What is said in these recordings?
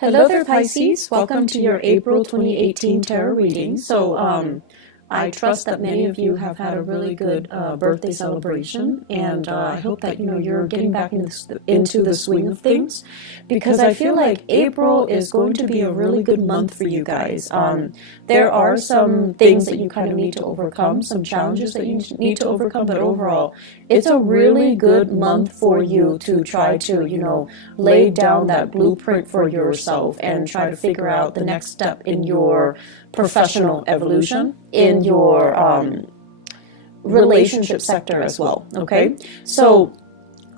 Hello there, Pisces. Welcome to your April 2018 tarot reading. I trust that many of you have had a really good birthday celebration, and I hope that you're getting back into the swing of things, because I feel like April is going to be a really good month for you guys. There are some things that you kind of need to overcome, some challenges that you need to overcome, but overall, it's a really good month for you to try to, lay down that blueprint for yourself and try to figure out the next step in your professional evolution, in your relationship sector as well. Okay, so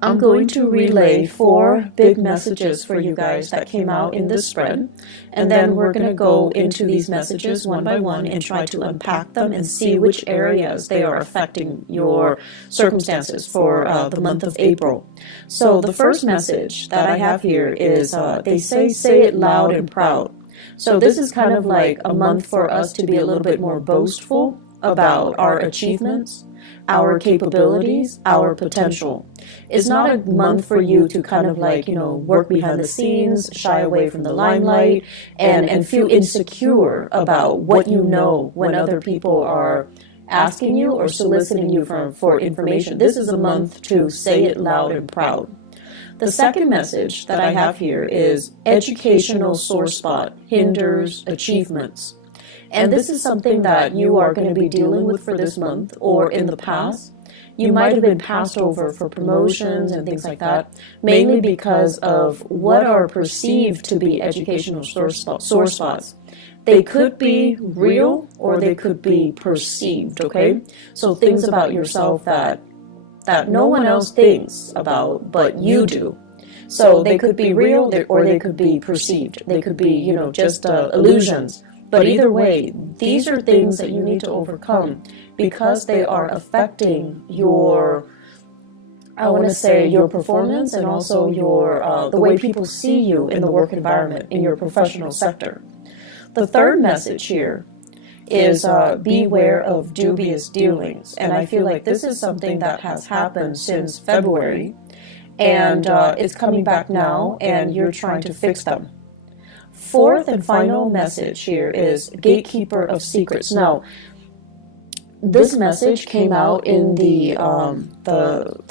I'm going to relay 4 big messages for you guys that came out in this spread, and then we're going to go into these messages one by one and try to unpack them and see which areas they are affecting your circumstances for the month of April. So the first message that I have here is they say it loud and proud. So this is kind of like a month for us to be a little bit more boastful about our achievements, our capabilities, our potential. It's not a month for you to kind of like, work behind the scenes, shy away from the limelight, and feel insecure about what you know when other people are asking you or soliciting you for information. This is a month to say it loud and proud. The second message that I have here is educational sore spot hinders achievements. And this is something that you are going to be dealing with for this month, or in the past. You might have been passed over for promotions and things like that, mainly because of what are perceived to be educational sore spots. They could be real or they could be perceived, okay? So things about yourself that no one else thinks about, but you do. So they could be real or they could be perceived. They could be, just illusions. But either way, these are things that you need to overcome because they are affecting your, I want to say, your performance and also your the way people see you in the work environment, in your professional sector. The third message here is beware of dubious dealings. And I feel like this is something that has happened since February, and it's coming back now, and you're trying to fix them. Fourth and final message here is gatekeeper of secrets. Now, this message came out in the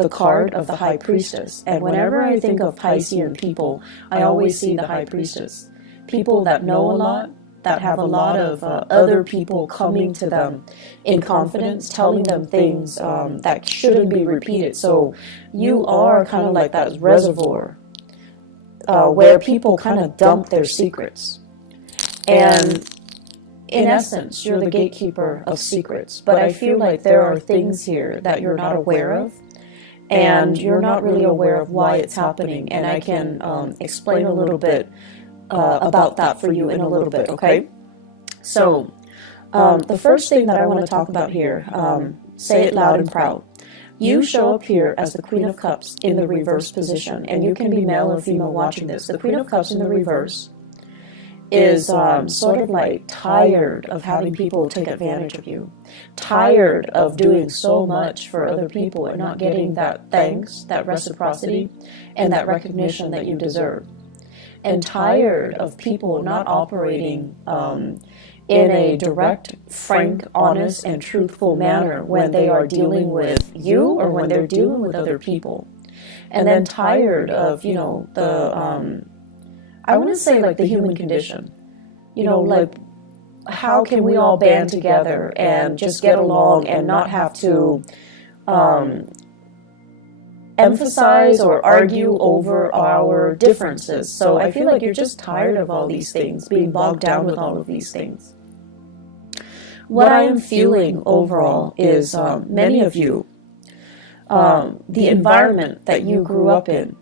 card of the High Priestess, and whenever I think of Piscean people, I always see the High Priestess. People that know a lot, that have a lot of other people coming to them in confidence, telling them things that shouldn't be repeated. So you are kind of like that reservoir where people kind of dump their secrets. And in essence, you're the gatekeeper of secrets. But I feel like there are things here that you're not aware of, and you're not really aware of why it's happening. And I can explain a little bit about that for you in a little bit, okay? So, the first thing that I want to talk about here, say it loud and proud. You show up here as the Queen of Cups in the reverse position, and you can be male or female watching this. The Queen of Cups in the reverse is sort of like tired of having people take advantage of you, tired of doing so much for other people and not getting that thanks, that reciprocity, and that recognition that you deserve. And tired of people not operating in a direct, frank, honest, and truthful manner when they are dealing with you or when they're dealing with other people. And then tired of, I want to say like the human condition. Like how can we all band together and just get along and not have to emphasize or argue over our differences. So I feel like you're just tired of all these things, being bogged down with all of these things. What I am feeling overall is many of you, the environment that you grew up in,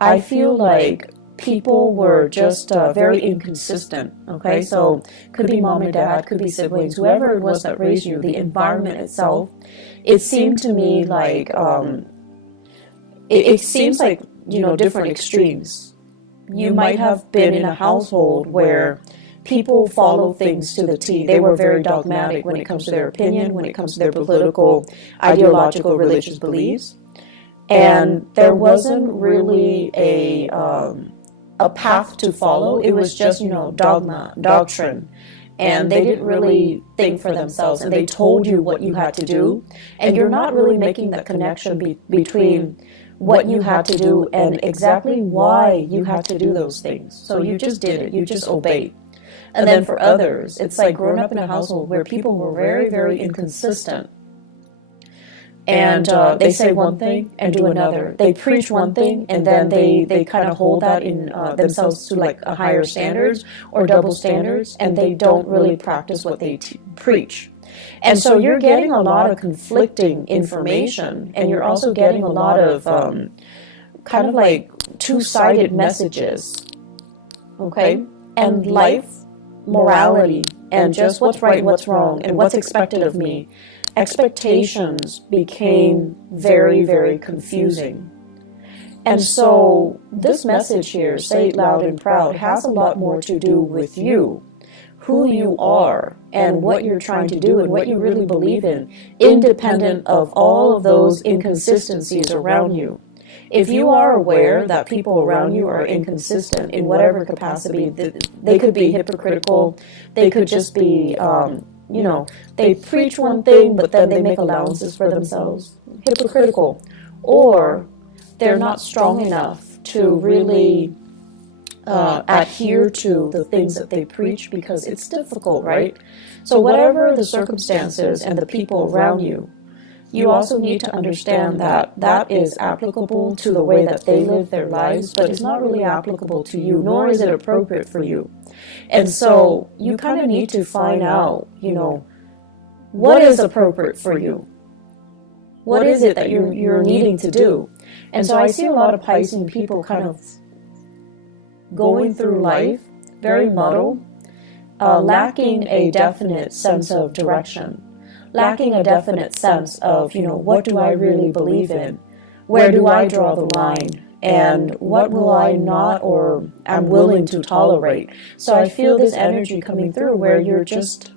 I feel like people were just very inconsistent, okay? So could be mom and dad, could be siblings, whoever it was that raised you, the environment itself, it seemed to me like it seems like, different extremes. You might have been in a household where people follow things to the T. They were very dogmatic when it comes to their opinion, when it comes to their political, ideological, religious beliefs. And there wasn't really a path to follow. It was just, dogma, doctrine. And they didn't really think for themselves, and they told you what you had to do, and you're not really making that connection between what you had to do and exactly why you had to do those things. So you just did it, you just obeyed. And then for others, it's like growing up in a household where people were very, very inconsistent. And they say one thing and do another. They preach one thing, and then they kind of hold that in themselves to like a higher standards or double standards, and they don't really practice what they preach. And so you're getting a lot of conflicting information, and you're also getting a lot of kind of like two-sided messages, okay? And life, morality, and just what's right, what's wrong, and what's expected of me. Expectations became very, very confusing. And so this message here, say it loud and proud, has a lot more to do with you, who you are, and what you're trying to do, and what you really believe in, independent of all of those inconsistencies around you. If you are aware that people around you are inconsistent in whatever capacity, they could be hypocritical, they could just be they preach one thing, but then they make allowances for themselves. Hypocritical. Or they're not strong enough to really adhere to the things that they preach because it's difficult, right? So whatever the circumstances and the people around you, you also need to understand that that is applicable to the way that they live their lives, but it's not really applicable to you, nor is it appropriate for you. And so you kind of need to find out, what is appropriate for you? What is it that you're needing to do? And so I see a lot of Piscean people kind of going through life very muddled, lacking a definite sense of direction, lacking a definite sense of, what do I really believe in? Where do I draw the line? And what will I not or am willing to tolerate? So I feel this energy coming through where you're just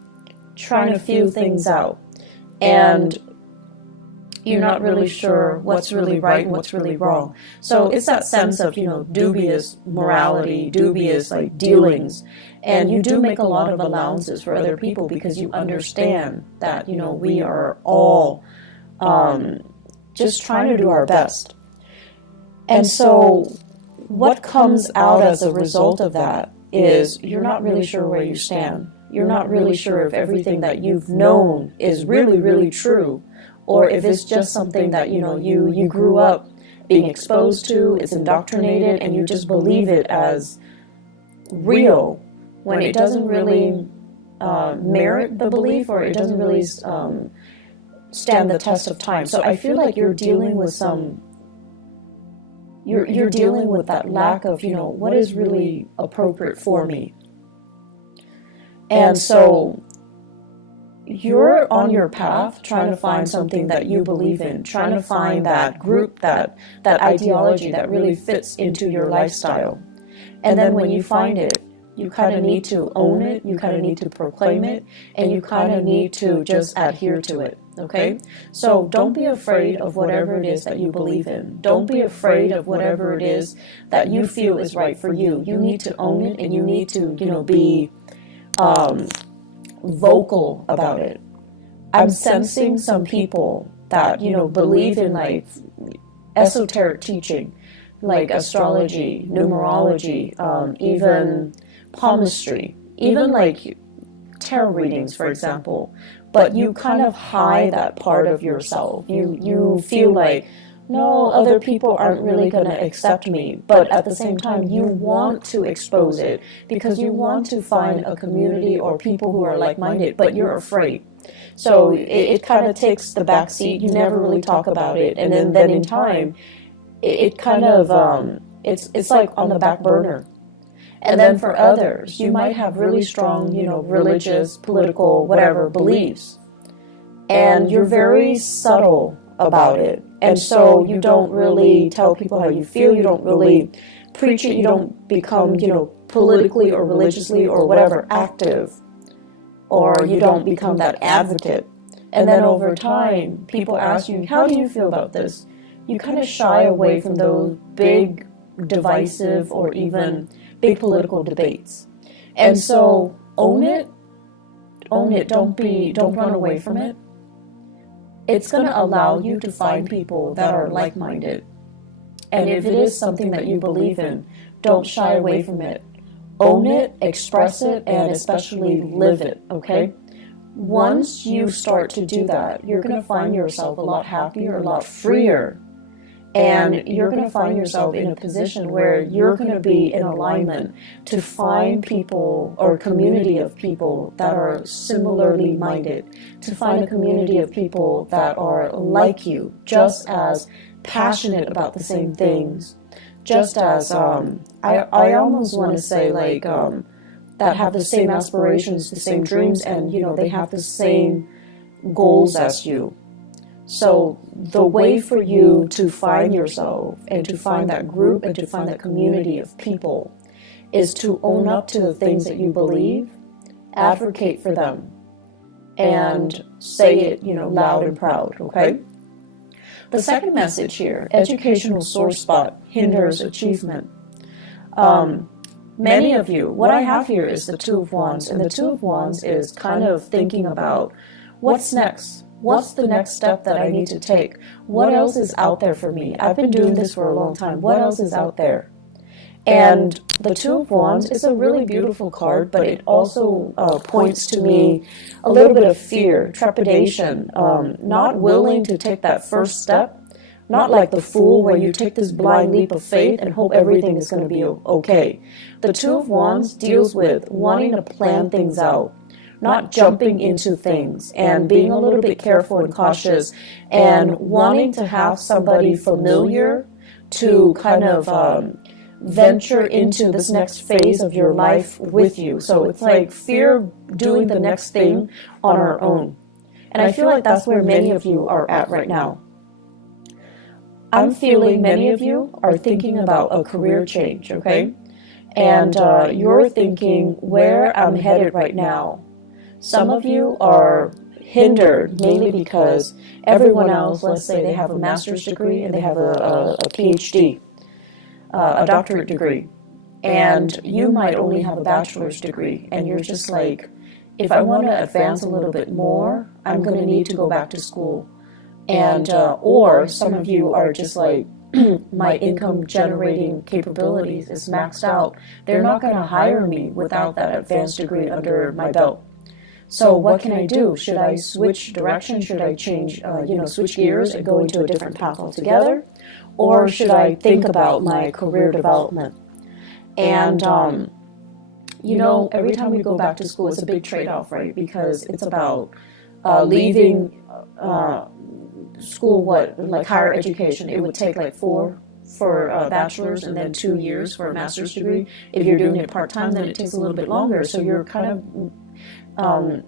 trying to feel things out. And you're not really sure what's really right and what's really wrong. So it's that sense of, dubious morality, dubious dealings. And you do make a lot of allowances for other people because you understand that, we are all just trying to do our best. And so what comes out as a result of that is you're not really sure where you stand. You're not really sure if everything that you've known is really, really true, or if it's just something that, you grew up being exposed to, it's indoctrinated, and you just believe it as real when it doesn't really merit the belief, or it doesn't really stand the test of time. So I feel like you're dealing with you're dealing with that lack of, what is really appropriate for me. And so you're on your path trying to find something that you believe in, trying to find that group, that ideology that really fits into your lifestyle. And then when you find it, you kind of need to own it, you kind of need to proclaim it, and you kind of need to just adhere to it, okay? So don't be afraid of whatever it is that you believe in. Don't be afraid of whatever it is that you feel is right for you. You need to own it, and you need to, be vocal about it. I'm sensing some people that, believe in esoteric teaching, like astrology, numerology, even palmistry, even tarot readings, for example. But you kind of hide that part of yourself. You feel like, no, other people aren't really going to accept me. But at the same time, you want to expose it because you want to find a community or people who are like-minded, but you're afraid. So it kind of takes the back seat. You never really talk about it. And then in time, it kind of, it's like on the back burner. And then for others, you might have really strong, religious, political, whatever beliefs. And you're very subtle about it. And so you don't really tell people how you feel. You don't really preach it. You don't become, politically or religiously or whatever active. Or you don't become that advocate. And then over time, people ask you, how do you feel about this? You kind of shy away from those big divisive or even big political debates. And so own it, don't run away from it. It's going to allow you to find people that are like-minded. And if it is something that you believe in, don't shy away from it. Own it, express it, and especially live it, okay? Once you start to do that, you're going to find yourself a lot happier, a lot freer. And you're going to find yourself in a position where you're going to be in alignment to find people or community of people that are similarly minded, to find a community of people that are like you, just as passionate about the same things, just as, I almost want to say like, that have the same aspirations, the same dreams, and, you know, they have the same goals as you. So the way for you to find yourself and to find that group and to find that community of people is to own up to the things that you believe, advocate for them, and say it, you know, loud and proud, okay? The second message here, educational sore spot hinders achievement. Many of you, what I have here is the Two of Wands, and the Two of Wands is kind of thinking about what's next. What's the next step that I need to take? What else is out there for me? I've been doing this for a long time. What else is out there? And the Two of Wands is a really beautiful card, but it also points to me a little bit of fear, trepidation, not willing to take that first step, not like the Fool where you take this blind leap of faith and hope everything is going to be okay. The Two of Wands deals with wanting to plan things out, not jumping into things and being a little bit careful and cautious and wanting to have somebody familiar to kind of venture into this next phase of your life with you. So it's like fear doing the next thing on our own. And I feel like that's where many of you are at right now. I'm feeling many of you are thinking about a career change, okay? And you're thinking where I'm headed right now. Some of you are hindered mainly because everyone else, let's say they have a master's degree and they have a PhD, a doctorate degree, and you might only have a bachelor's degree, and you're just like, if I want to advance a little bit more, I'm going to need to go back to school. And or some of you are just like, my income generating capabilities is maxed out. They're not going to hire me without that advanced degree under my belt. So what can I do? Should I switch direction? Should I change, switch gears and go into a different path altogether? Or should I think about my career development? And, every time we go back to school, it's a big trade-off, right? Because it's about leaving school, like higher education. It would take like 4 for a bachelor's and then 2 years for a master's degree. If you're doing it part-time, then it takes a little bit longer. So you're kind of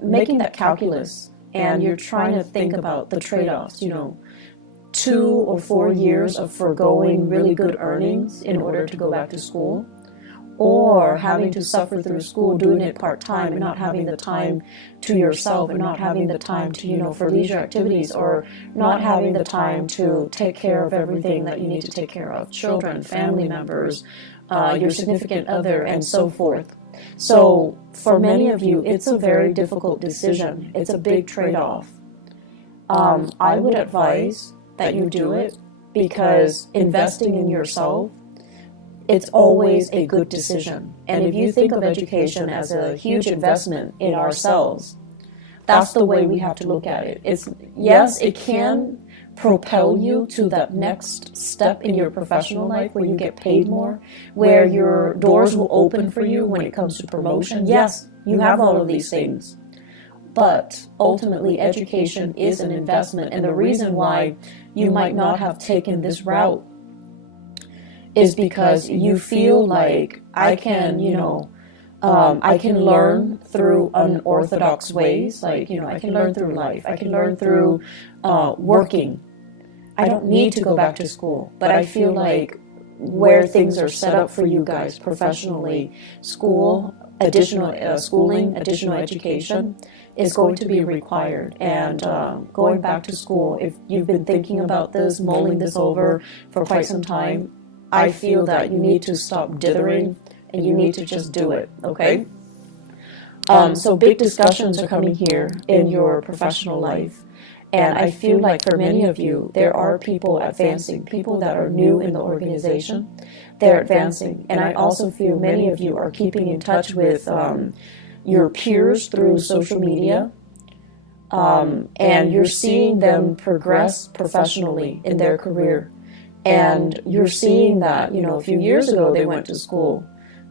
making that calculus, and you're trying to think about the trade-offs, 2 or 4 years of foregoing really good earnings in order to go back to school, or having to suffer through school, doing it part-time and not having the time to yourself and not having the time to, for leisure activities, or not having the time to take care of everything that you need to take care of, children, family members, your significant other, and so forth. So for many of you, it's a very difficult decision. It's a big trade-off. I would advise that you do it because investing in yourself, it's always a good decision. And if you think of education as a huge investment in ourselves, that's the way we have to look at it. Yes, it can propel you to that next step in your professional life where you get paid more, where your doors will open for you when it comes to promotion. Yes, you have all of these things. But ultimately, education is an investment. And the reason why you might not have taken this route is because you feel like I can learn through unorthodox ways. Like, I can learn through life. I can learn through working. I don't need to go back to school. But I feel like where things are set up for you guys professionally, school, additional schooling, additional education is going to be required. And going back to school, if you've been thinking about this, mulling this over for quite some time, I feel that you need to stop dithering and you need to just do it, okay? So big discussions are coming here in your professional life. And I feel like for many of you, there are people advancing, people that are new in the organization. They're advancing. And I also feel many of you are keeping in touch with your peers through social media. And you're seeing them progress professionally in their career. And you're seeing that, you know, a few years ago they went to school.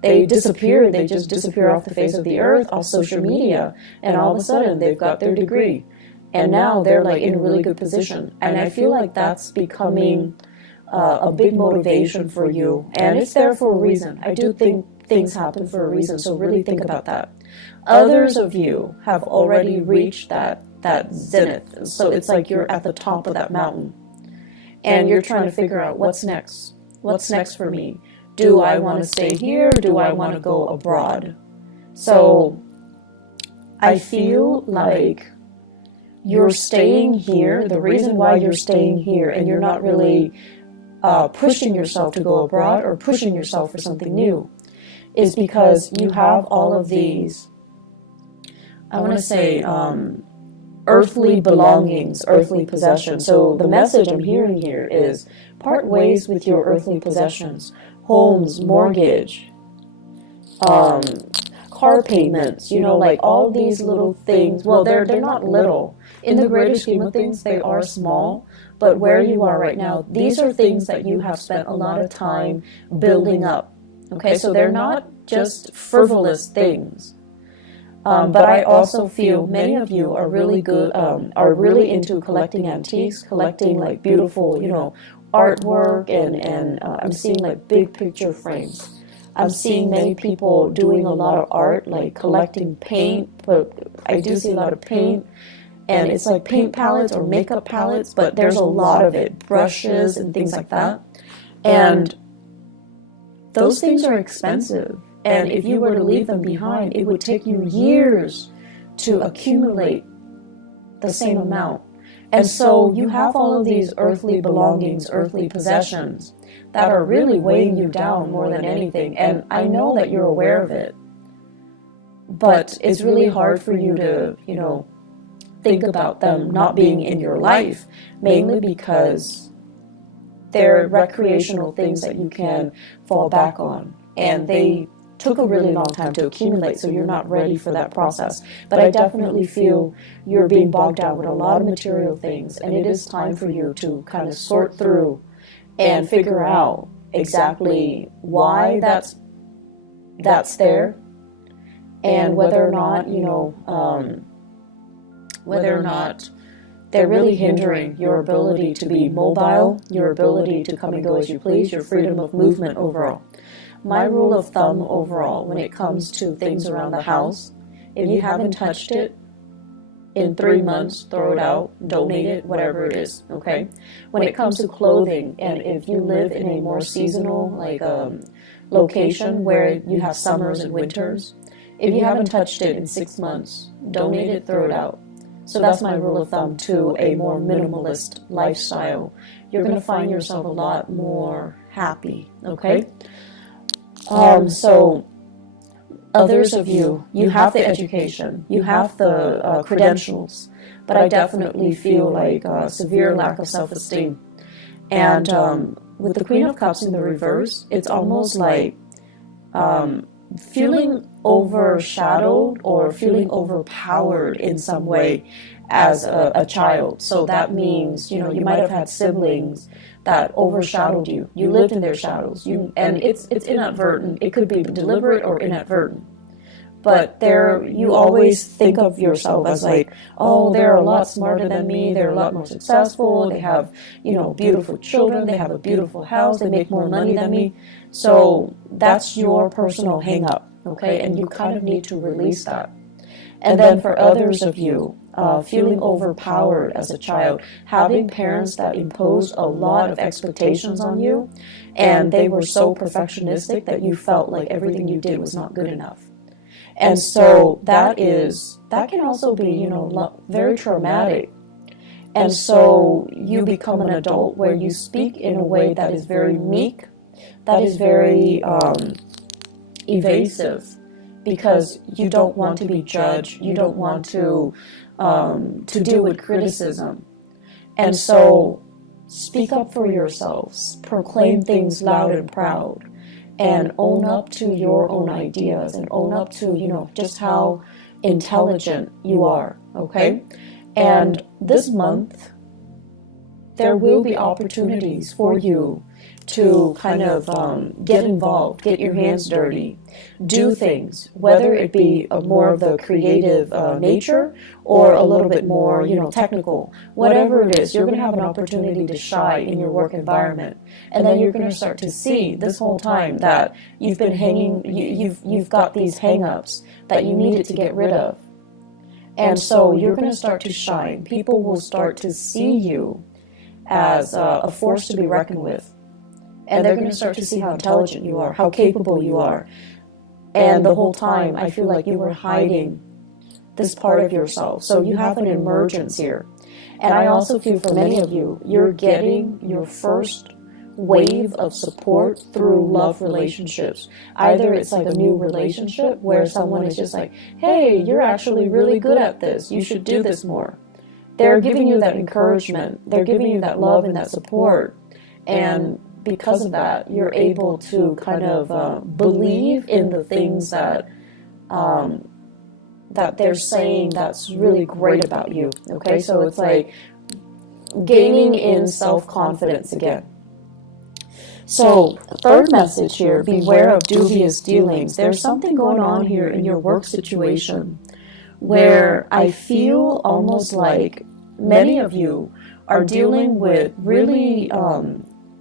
They disappeared. They just disappear off the face of the earth, off social media. And all of a sudden they've got their degree. And now they're like in a really good position. And I feel like that's becoming a big motivation for you. And it's there for a reason. I do think things happen for a reason. So really think about that. Others of you have already reached that zenith. So it's like you're at the top of that mountain. And you're trying to figure out what's next. What's next for me? Do I want to stay here or do I want to go abroad? So I feel like you're staying here. The reason why you're staying here and you're not really pushing yourself to go abroad or pushing yourself for something new is because you have all of these, I want to say, earthly belongings, earthly possessions. So the message I'm hearing here is part ways with your earthly possessions. Homes, mortgage, car payments, you know, like all these little things. Well, they're not little. In the greater scheme of things, they are small. But where you are right now, these are things that you have spent a lot of time building up. Okay, so they're not just frivolous things. But I also feel many of you are really good, are really into collecting antiques, collecting like beautiful, you know, artwork, and I'm seeing like big picture frames. I'm seeing many people doing a lot of art, like collecting paint, but I do see a lot of paint, and it's like paint palettes or makeup palettes, but there's a lot of it, brushes and things like that. And those things are expensive. And if you were to leave them behind, it would take you years to accumulate the same amount. And so you have all of these earthly belongings, earthly possessions that are really weighing you down more than anything. And I know that you're aware of it. But it's really hard for you to, you know, think about them not being in your life, mainly because they're recreational things that you can fall back on. And they took a really long time to accumulate, so you're not ready for that process. But I definitely feel you're being bogged down with a lot of material things, and it is time for you to kind of sort through and figure out exactly why that's there, and whether or not, you know, whether or not they're really hindering your ability to be mobile, your ability to come and go as you please, your freedom of movement overall. My rule of thumb overall when it comes to things around the house, if you haven't touched it in 3 months, throw it out, donate it, whatever it is, okay? When it comes to clothing, and if you live in a more seasonal like location where you have summers and winters, if you haven't touched it in 6 months, donate it, throw it out. So that's my rule of thumb to a more minimalist lifestyle. You're going to find yourself a lot more happy, okay? So others of you, you have the education, you have the credentials, but I definitely feel like a severe lack of self-esteem. And with the Queen of Cups in the reverse, it's almost like feeling overshadowed or feeling overpowered in some way as a child. So that means, you know, you might have had siblings that overshadowed you. You lived in their shadows. And it's inadvertent. It could be deliberate or inadvertent. But you always think of yourself as like, oh, they're a lot smarter than me. They're a lot more successful. They have, you know, beautiful children. They have a beautiful house. They make more money than me. So that's your personal hang-up, okay? And you kind of need to release that. And then for others of you, feeling overpowered as a child, having parents that imposed a lot of expectations on you, and they were so perfectionistic that you felt like everything you did was not good enough. And so that can also be, you know, very traumatic. And so you become an adult where you speak in a way that is very meek, that is very evasive, because you don't want to be judged, you don't want to deal with criticism. And so speak up for yourselves, proclaim things loud and proud, and own up to your own ideas, and own up to, you know, just how intelligent you are, okay? And this month, there will be opportunities for you to kind of get involved, get your hands dirty, do things, whether it be more of the creative nature or a little bit more, you know, technical. Whatever it is, you're going to have an opportunity to shine in your work environment. And then you're going to start to see this whole time that you've been hanging, you've got these hang-ups that you needed to get rid of. And so you're going to start to shine. People will start to see you as a force to be reckoned with. And they're going to start to see how intelligent you are, how capable you are. And the whole time, I feel like you were hiding this part of yourself. So you have an emergence here. And I also feel for many of you, you're getting your first wave of support through love relationships. Either it's like a new relationship where someone is just like, hey, you're actually really good at this. You should do this more. They're giving you that encouragement. They're giving you that love and that support. And because of that, you're able to kind of believe in the things that that they're saying that's really great about you. Okay, so it's like gaining in self-confidence again. So, third message here, beware of dubious dealings. There's something going on here in your work situation where I feel almost like many of you are dealing with really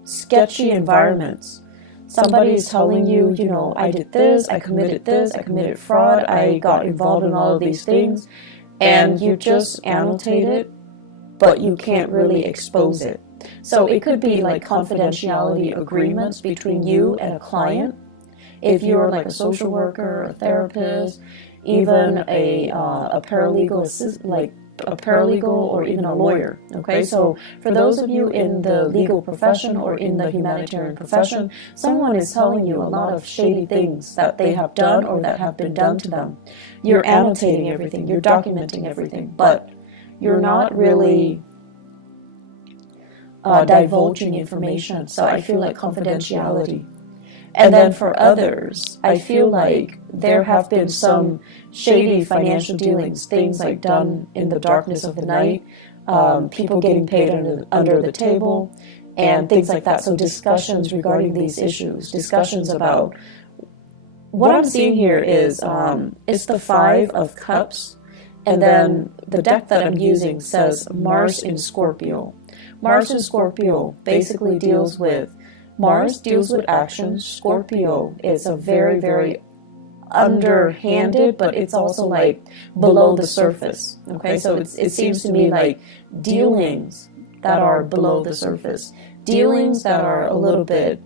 sketchy environments. Somebody is telling you, you know, I did this, I committed fraud, I got involved in all of these things, and you just annotate it, but you can't really expose it. So it could be like confidentiality agreements between you and a client. If you're like a social worker, a therapist, even a paralegal assist, like a paralegal or even a lawyer. Okay, so for those of you in the legal profession or in the humanitarian profession, someone is telling you a lot of shady things that they have done or that have been done to them. You're annotating everything, you're documenting everything, but you're not really divulging information. So I feel like confidentiality. And then for others, I feel like there have been some shady financial dealings, things like done in the darkness of the night, people getting paid under the table, and things like that. So discussions regarding these issues, discussions about what I'm seeing here is it's the Five of Cups, and then the deck that I'm using says Mars in Scorpio. Mars in Scorpio basically deals with Mars deals with actions. Scorpio is a very, very underhanded, but it's also like below the surface. Okay, so it seems to me like dealings that are below the surface, dealings that are a little bit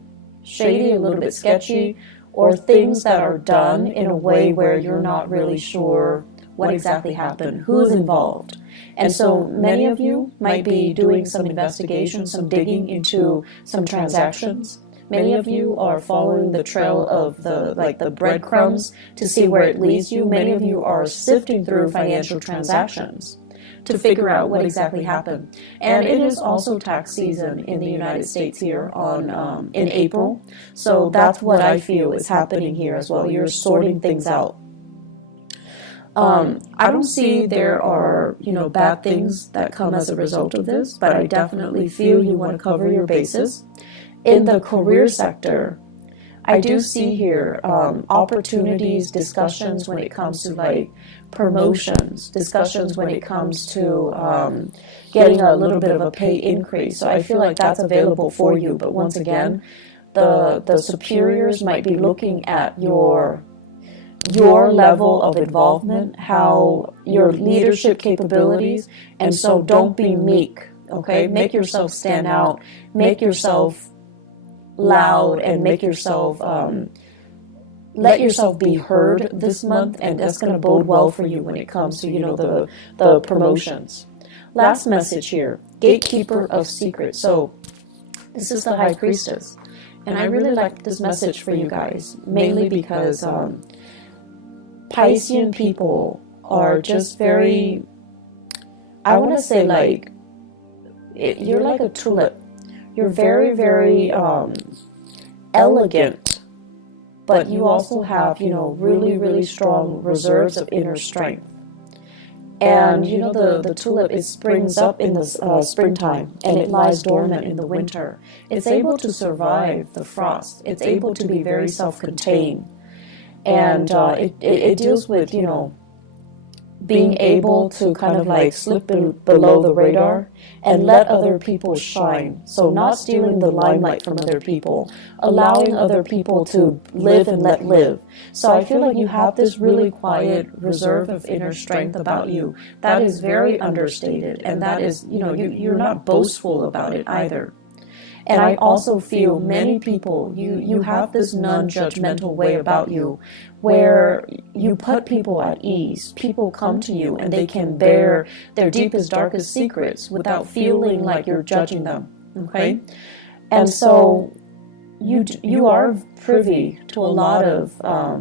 shady, a little bit sketchy, or things that are done in a way where you're not really sure what exactly happened, who's involved. And so many of you might be doing some investigation, some digging into some transactions. Many of you are following the trail of the breadcrumbs to see where it leads you. Many of you are sifting through financial transactions to figure out what exactly happened. And it is also tax season in the United States here in April. So that's what I feel is happening here as well. You're sorting things out. I don't see there are, bad things that come as a result of this, but I definitely feel you want to cover your bases. In the career sector, I do see here opportunities, discussions when it comes to like promotions, discussions when it comes to getting a little bit of a pay increase. So I feel like that's available for you. But once again, the superiors might be looking at your level of involvement, how your leadership capabilities, and so don't be meek, okay? Make yourself stand out, make yourself loud, and make yourself, let yourself be heard this month, and that's going to bode well for you when it comes to, the promotions. Last message here, gatekeeper of secrets. So this is the High Priestess. And I really like this message for you guys, mainly because Piscean people are just very, I want to say, like, you're like a tulip. You're very, very elegant, but you also have, you know, really, really strong reserves of inner strength. And you know, the tulip, it springs up in the springtime, and it lies dormant in the winter. It's able to survive the frost. It's able to be very self-contained. And it deals with, you know, being able to kind of like slip below the radar and let other people shine. So not stealing the limelight from other people, allowing other people to live and let live. So I feel like you have this really quiet reserve of inner strength about you that is very understated, and that is, you know, you're not boastful about it either. And I also feel many people, you have this non-judgmental way about you where you put people at ease. People come to you and they can bear their deepest, darkest secrets without feeling like you're judging them, okay? And so you are privy to a lot of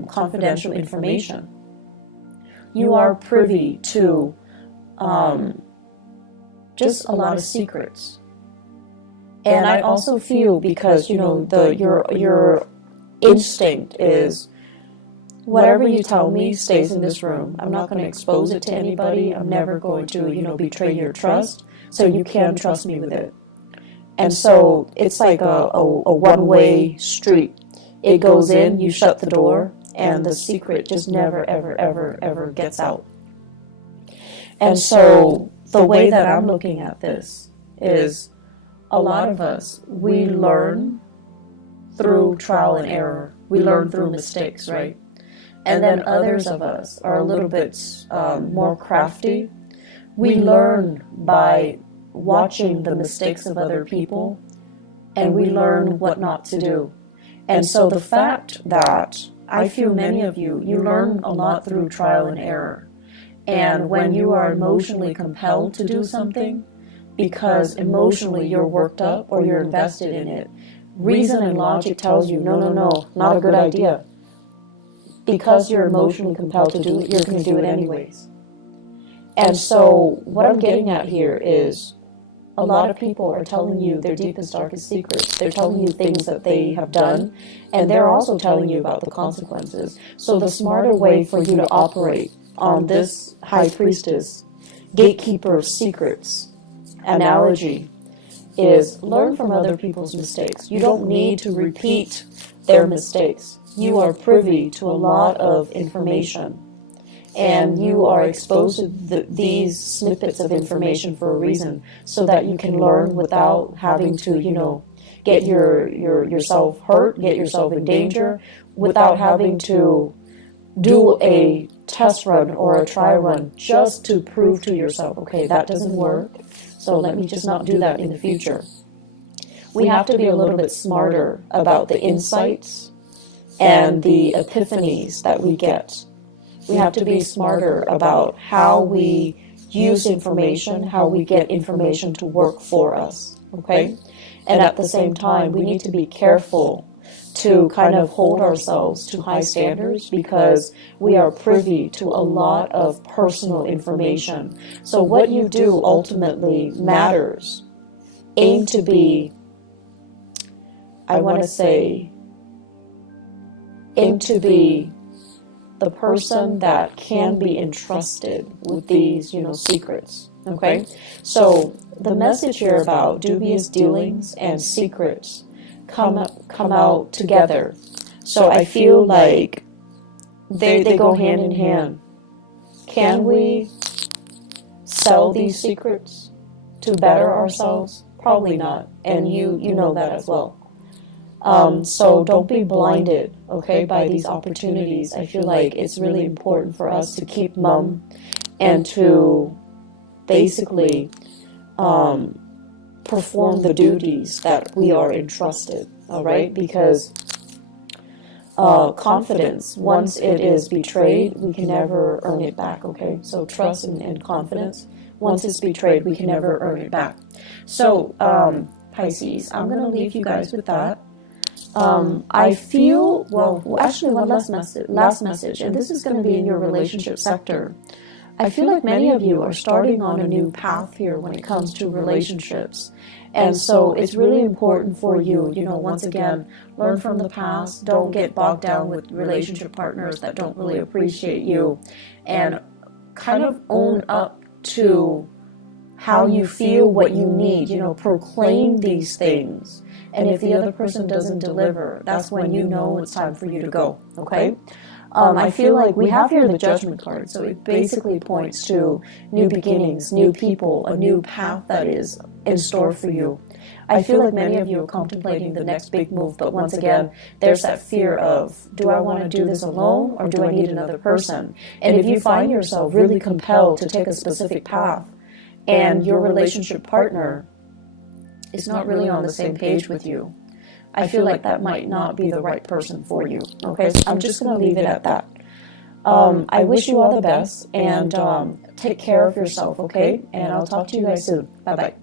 confidential information. You are privy to just a lot of secrets. And I also feel, because, you know, your instinct is, whatever you tell me stays in this room. I'm not going to expose it to anybody. I'm never going to, you know, betray your trust. So you can trust me with it. And so it's like a one-way street. It goes in, you shut the door, and the secret just never, ever, ever, ever gets out. And so the way that I'm looking at this is, a lot of us, we learn through trial and error. We learn through mistakes, right? And then others of us are a little bit more crafty. We learn by watching the mistakes of other people, and we learn what not to do. And so the fact that I feel many of you, you learn a lot through trial and error. And when you are emotionally compelled to do something, because emotionally you're worked up or you're invested in it, reason and logic tells you, no, no, no, not a good idea. Because you're emotionally compelled to do it, you're going to do it anyways. And so what I'm getting at here is, a lot of people are telling you their deepest, darkest secrets. They're telling you things that they have done, and they're also telling you about the consequences. So the smarter way for you to operate on this high priestess, gatekeeper of secrets analogy, is learn from other people's mistakes. You don't need to repeat their mistakes. You are privy to a lot of information, and you are exposed to these snippets of information for a reason, so that you can learn without having to, you know, get yourself hurt, get yourself in danger, without having to do a test run or a try run just to prove to yourself, okay, that doesn't work, so let me just not do that in the future. We have to be a little bit smarter about the insights and the epiphanies that we get. We have to be smarter about how we use information, how we get information to work for us, okay? And at the same time, we need to be careful to kind of hold ourselves to high standards, because we are privy to a lot of personal information. So what you do ultimately matters. Aim to be, I want to say, aim to be the person that can be entrusted with these, you know, secrets, okay? So the message here about dubious dealings and secrets come out together. So I feel like they go hand in hand. Can we sell these secrets to better ourselves? Probably not, and you know that as well. So don't be blinded, okay, by these opportunities. I feel like it's really important for us to keep mum and to basically perform the duties that we are entrusted, all right? Because confidence, once it is betrayed, we can never earn it back, okay? So trust and confidence, once it's betrayed, we can never earn it back. So, Pisces, I'm going to leave you guys with that. I feel, well, actually one last message, and this is going to be in your relationship sector. I feel like many of you are starting on a new path here when it comes to relationships. And so it's really important for you, you know, once again, learn from the past. Don't get bogged down with relationship partners that don't really appreciate you. And kind of own up to how you feel, what you need, you know, proclaim these things. And if the other person doesn't deliver, that's when you know it's time for you to go, okay? I feel like we have here the Judgment card, so it basically points to new beginnings, new people, a new path that is in store for you. I feel like many of you are contemplating the next big move, but once again, there's that fear of, do I want to do this alone or do I need another person? And if you find yourself really compelled to take a specific path and your relationship partner is not really on the same page with you, I feel like that might not be the right person for you. Okay, so I'm just going to leave it at that. I wish you all the best, and take care of yourself, okay? And I'll talk to you guys soon. Bye-bye.